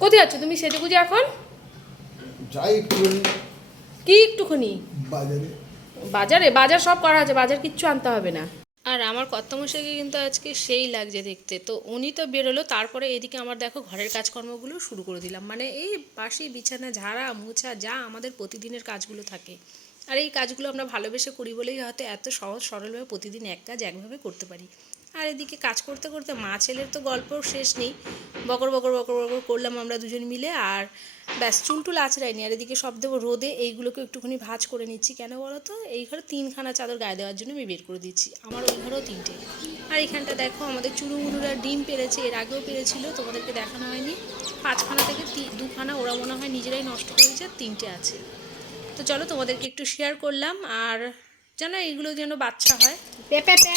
কোথায় যাচ্ছ তুমি সেজেগুজে এখন? যাই একটুখানি কি একটুখানি? বাজারে। বাজারে? বাজার সব করা আছে, বাজার কিচ্ছু আনতে হবে না। আর আমার কর্তামশাইকে কিন্তু আজকে সেই লাগছে দেখতে, তো উনি তো বেরোলো, তারপরে এদিকে আমার দেখো ঘরের কাজকর্মগুলো শুরু করে দিলাম, মানে এই বাসি বিছানা ঝাড়া মোছা যা আমাদের প্রতিদিনের কাজগুলো থাকে। আর এই কাজগুলো আমরা ভালোবেসে করি বলেই হয়তো এত সহজ সরলভাবে প্রতিদিন এক কাজ একভাবে করতে পারি। আর এদিকে কাজ করতে করতে মা ছেলের তো গল্প শেষ নেই, বকর বকর বকর বকর করলাম আমরা দুজন মিলে। আর ব্যাস চুলটুল আঁচড়াইনি। আর এদিকে সব দেবো রোদে, এইগুলোকে একটুখানি ভাঁজ করে নিচ্ছি। কেন বলো তো, এই ঘরে 3খানা চাদর গায়ে দেওয়ার জন্য আমি বের করে দিচ্ছি, আমার ওই ঘরেও 3টে। আর এখানটা দেখো আমাদের চুনুমুনুরা ডিম পেড়েছে, এর আগেও পেড়েছিল, তোমাদেরকে দেখানো হয়নি। 5খানা থেকে 2খানা ওরা মনে হয় নিজেরাই নষ্ট করেছে, আর 3টে আছে। তো চলো তোমাদেরকে একটু শেয়ার করলাম। আর জানো এইগুলো যেন বাচ্চা হয়, পে পে পে